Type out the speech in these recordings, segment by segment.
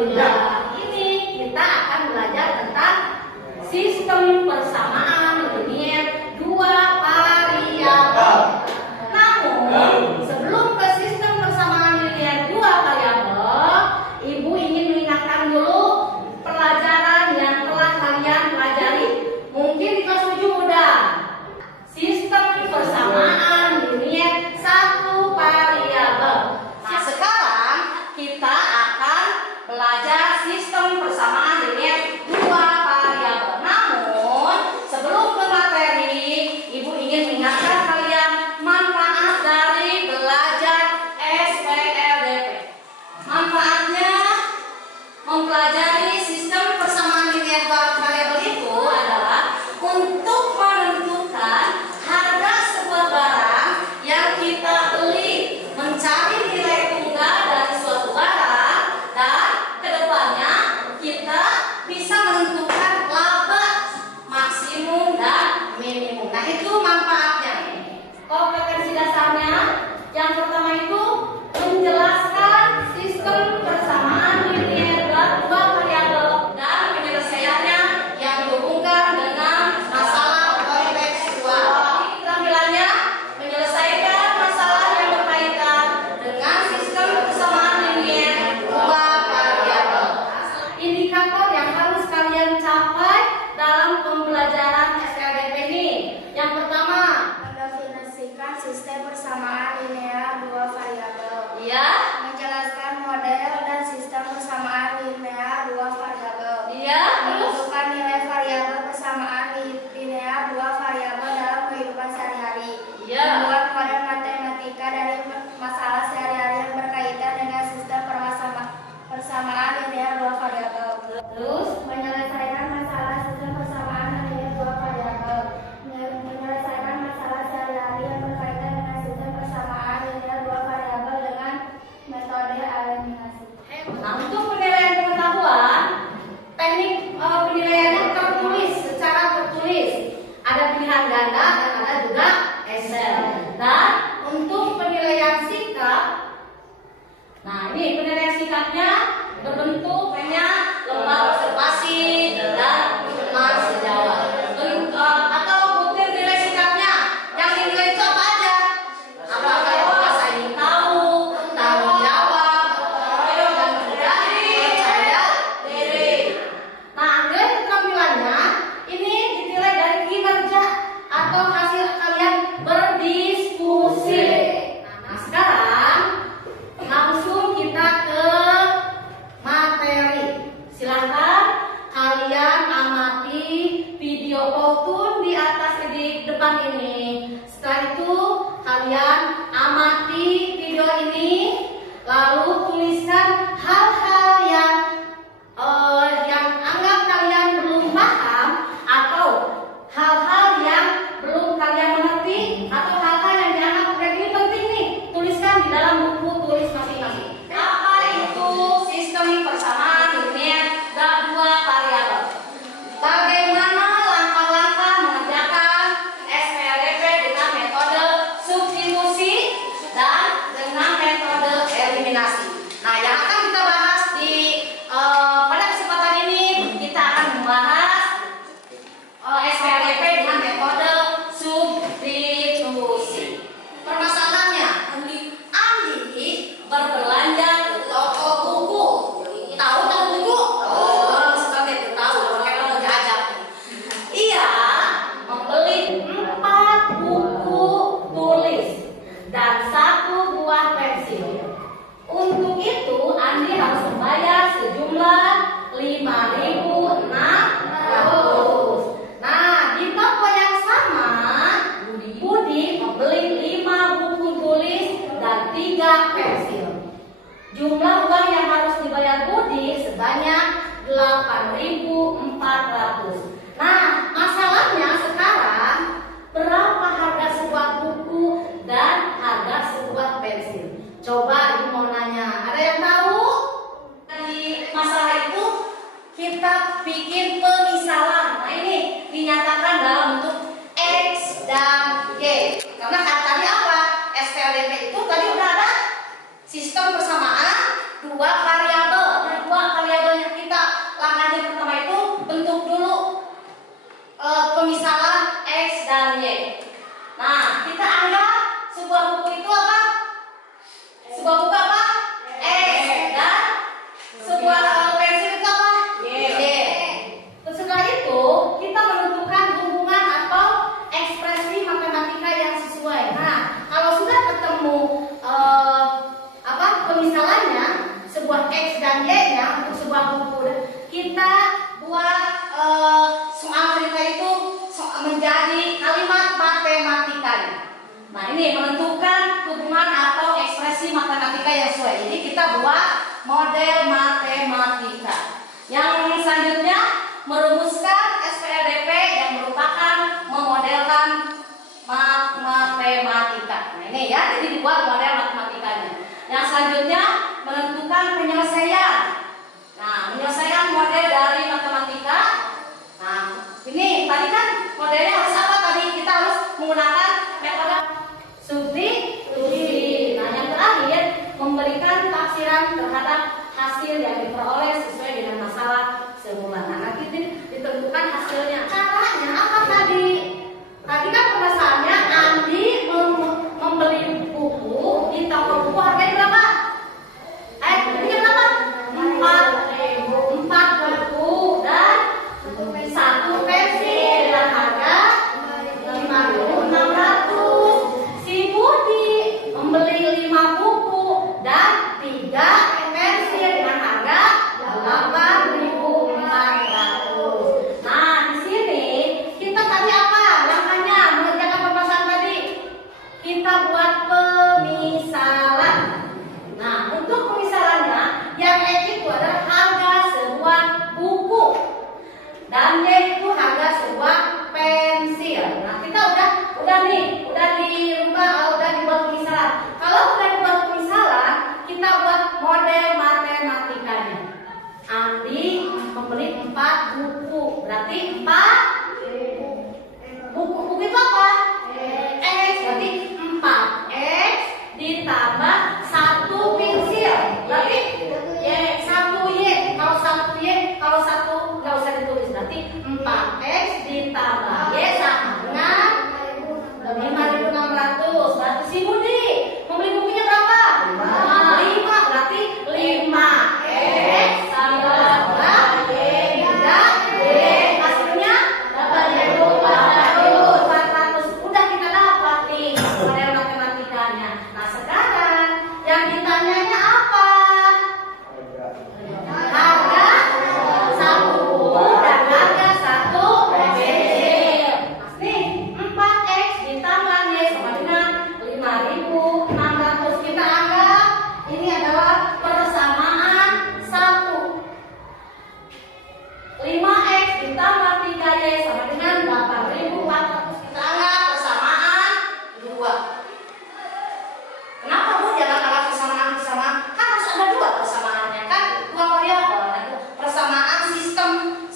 Alhamdulillah. Ini kita akan belajar tentang sistem persamaan linier dua variabel. Namun, sebelum ke sistem persamaan linier dua variabel, Ibu ingin mengingatkan dulu pelajaran yang telah kalian pelajari. Mungkin di kelas 7 udah. Sistem persamaan linier satu variabel. Nah, sekarang kita akan belajar sistem persamaan linier dua variabel. Namun, sebelum ke materi, Ibu ingin mengingatkan kalian manfaat dari belajar SPLDP. Manfaatnya mempelajari sistem persamaan linier dua variabel itu adalah untuk menentukan harga sebuah barang yang kita beli, mencari nilai tunggal dari suatu barang, dan kedepannya kita bisa menentukan laba maksimum dan minimum. Nah, itu manfaatnya. Kompetensi dasarnya yang pertama itu menjelaskan sistem persamaan linier dua variabel dan penyelesaiannya yang dihubungkan dengan masalah kontekstual. Tampilannya menyelesaikan masalah yang berkaitan dengan sistem persamaan linier dua variabel. Indikator yang harus kalian capai dalam pembelajaran SPLDP ini. Yang pertama, mendefinisikan sistem persamaan linear dua variabel. ya, Menjelaskan model dan sistem persamaan linear dua variabel. ya, terus, Menentukan nilai variabel persamaan linear dua variabel dalam kehidupan sehari-hari. ya, Membuat model matematika dari masalah sehari-hari yang berkaitan dengan sistem persamaan linear dua variabel. terus, Menyelesaikan masalah sistem persamaan linear dua variabel. Menyelesaikan masalah sehari-hari yang berkaitan dengan sistem persamaan linear dua variabel dengan metode eliminasi. nah, untuk penilaian pengetahuan, teknik penilaiannya tertulis, secara tertulis. Ada pilihan ganda dan ada juga Excel. Dan untuk penilaian sikap, nah ini penilaian sikapnya berbentuk lembar observasi dan teman sejawat. Atau bukti nilai sikapnya, yang dinilai itu apa aja? Apakah itu rasa ingin tahu, tanggung jawab, dan percaya diri. Nah, nilai keterampilannya ini dinilai dari kinerja atau hasil kalian berdiskusi. Nah, sekarang langsung kita ke materi. yang Y-nya untuk sebuah buku. Kita buat soal cerita itu menjadi kalimat matematikanya. Nah, ini menentukan hubungan atau ekspresi matematika yang sesuai. Jadi kita buat model matematika. Yang selanjutnya merumuskan SPLDP yang merupakan memodelkan matematika. Nah, ini ya, jadi dibuat model matematikanya. Yang selanjutnya menentukan penyelesaian. Nah, menyelesaikan model dari matematika. Nah, ini tadi kan modelnya harus apa tadi? Kita harus menggunakan metode substitusi. Nah, yang terakhir memberikan tafsiran terhadap hasil yang diperoleh sesuai dengan masalah semula. Nah, nanti ditentukan hasilnya. Caranya apa tadi? Tadi kan pembahasannya Andi membeli buku di toko buku harganya berapa? Harganya berapa? 4 buku dan 1 pensil dengan harga 5.600. Si Budi membeli 5 buku dan 3 pensil dengan harga 8.400. Nah, di sini kita tadi apa? Langkahnya mengerjakan pembahasan tadi. Kita buat pemisalan. Nah, untuk pemisalannya yang X itu adalah harga sebuah buku dan Y itu harga sebuah pensil. Nah, kita udah dibuat pemisalan. Kalau udah dibuat pemisalan, kita buat model matematikanya. Andi membeli 4 buku, berarti 4 buku itu apa? X, berarti 4X ditambah 1 pensil, berarti Y, 1Y. Kalau 1 nggak usah ditulis, berarti 4X ditambah Y sama dengan 5.600. Berarti si Budi membeli bukunya berapa? 5, berarti 5X tambah Y tidak Y. Hasilnya 8.400. Udah kita dapat nih model matematikanya. Nah, sekarang yang ditanyanya apa? Harga 1 buku dan harga 1 pensil. Nih, 4X ditambah Y sama dengan 5.600. Kita anggap ini adalah persamaan 1. 5X ditambah 3Y sama dengan 8.400. Kita anggap persamaan 2. Kenapa Bu jangan anggap persamaan? Kan harus ada 2 persamaannya, kan 2 variabel. Persamaan sistem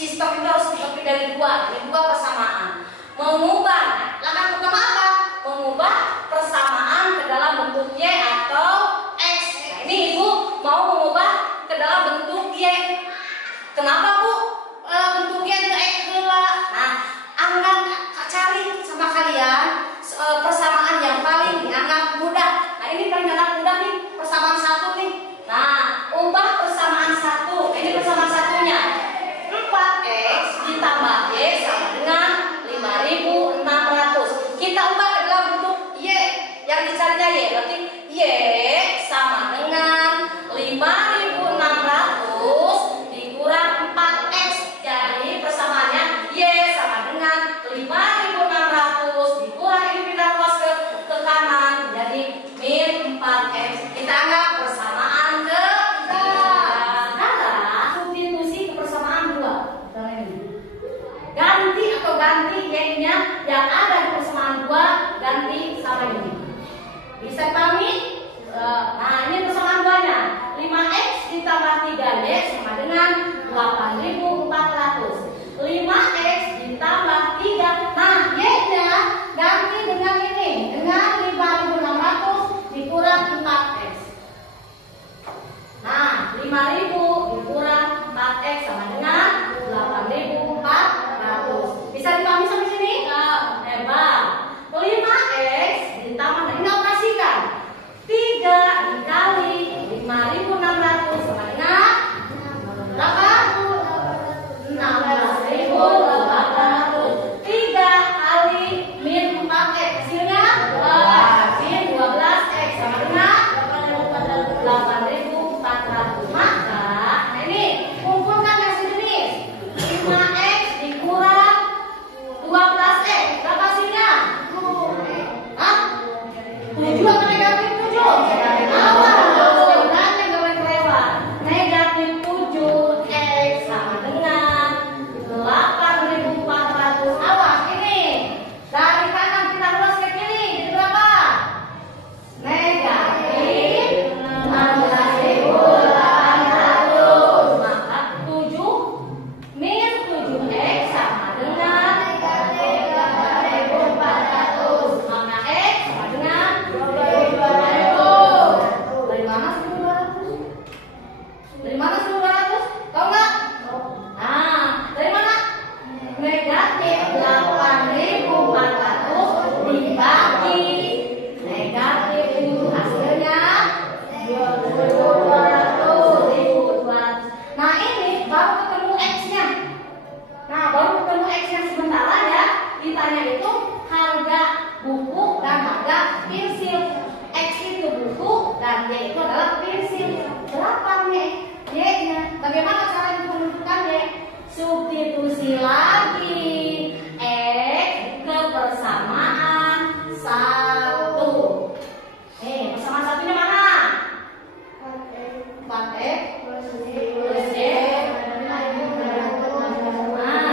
itu harus lebih dari 2. Ini 2 persamaan. Mengubah langkah pertama apa? Mengubah persamaan ke dalam bentuk Y atau X. Nah, ini Ibu mau mengubah ke dalam bentuk Y. Kenapa Bu? Bentuk Y ke X dulu. Nah, anggap cari sama kalian persamaan yang paling dianggap mudah. Nah, ini paling dianggap mudah nih, persamaan 1 nih. Nah, ubah persamaan 1. Ini persamaan satunya. 4X ditambah Y sama dengan 5.600. Kita ubah ke dalam bentuk Y. Yang dicarinya Y, berarti Y sama dengan 5.600 dikurang 4X. Jadi persamaannya Y sama dengan 5.600 dikurang Bagaimana cara menentukannya? Substitusi lagi. Kebersamaan 1. Persamaan satunya mana? 4X plus Y.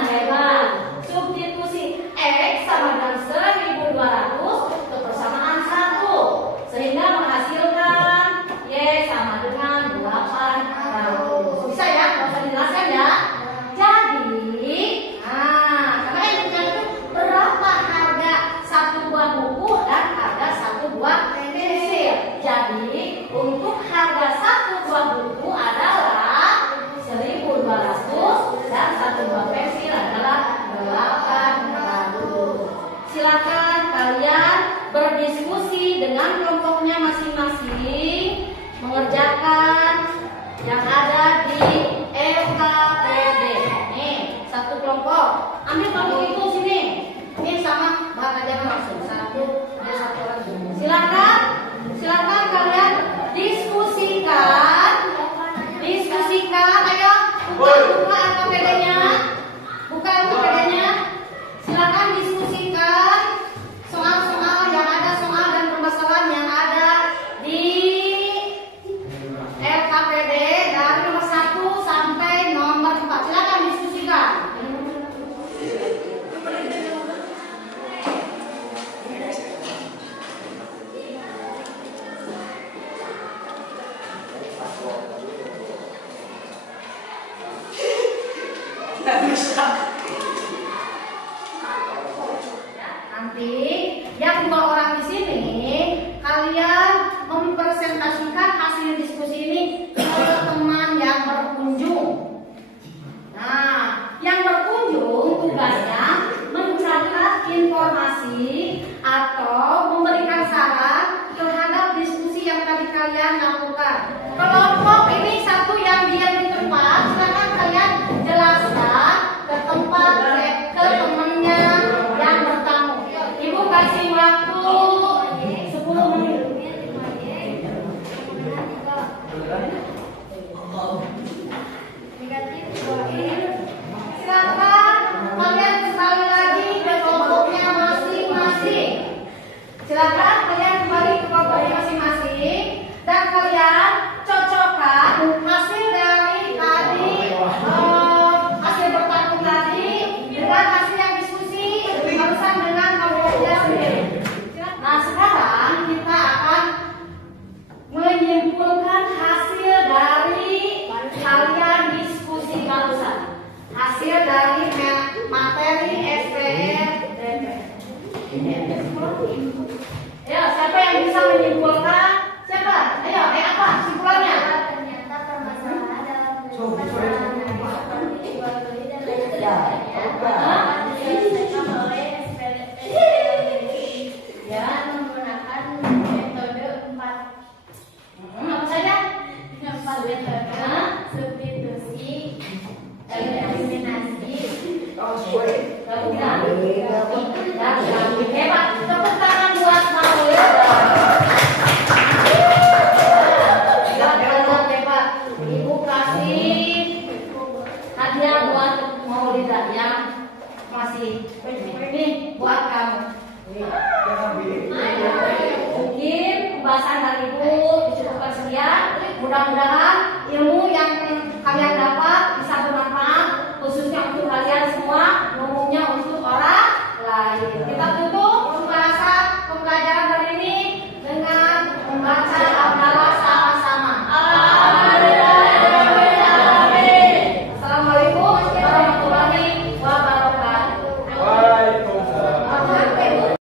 Hebat. Substitusi X sama dengan 1200 kebersamaan 1 sehingga menghasilkan Y sama dengan 800. Bisa ya? Nggak usah dijelaskan ya. Jadi, karena yang ditanya itu berapa harga satu buah buku dan harga satu buah pensil. Jadi, untuk harga satu buah buku adalah 1.200 dan satu buah pensil adalah 800. Silakan kalian berdiskusi dengan kelompoknya masing-masing mengerjakan yang ada di LKPD. Nih, satu kelompok. Ambil kelompok itu sini. Ini sama bahkan aja langsung. Satu lagi. Silakan kalian diskusikan. Ayo, buka LKPD-nya. Silakan diskusikan soal-soal yang ada, soal dan permasalahan yang ada di LKPD dari nomor 1 sampai nomor 4. Silakan diskusikan. Nanti yang 2 orang di sini kalian mempresentasikan hasil diskusi ini ke teman yang berkunjung. Nah, yang berkunjung tugasnya mencatat informasi atau memberikan saran terhadap diskusi yang tadi kalian lakukan. Kelompok ini satu yang diam di tempat, silakan kalian jelaskan ke tempat ke temannya yang bertamu. Ibu kasih waktu 10 menit. Silakan kalian kembali lagi ke kelompoknya masing-masing. Silakan kalian kembali ke kelompoknya masing-masing dan kalian cocokkan hasil dari tadi hasil bertarung tadi dengan hasil yang diskusi barusan dengan kelompoknya sendiri. Nah, sekarang kita akan menyimpulkan hasil dari kalian diskusi barusan. Hasil dari materi SPR DP. Ya, siapa yang bisa menyimpulkan? Siapa? Ayo, apa simpulannya? Ternyata permasalahan dalam permasalahan jual beli dan lain sebagainya diselesaikan oleh SPLDI dan menggunakan metode 4. Apa saja? 4 metode: substitusi, eliminasi, Hebat. Tepuk tangan buat Maulida. Hebat. Ibu kasih hadiah buat Maulida yang masih ini buat kamu. Mungkin pembahasan dari Ibu dicukupkan sekian. Mudah-mudahan ilmu yang kalian dapat bisa bermanfaat khususnya untuk kalian semua, umumnya untuk orang lain.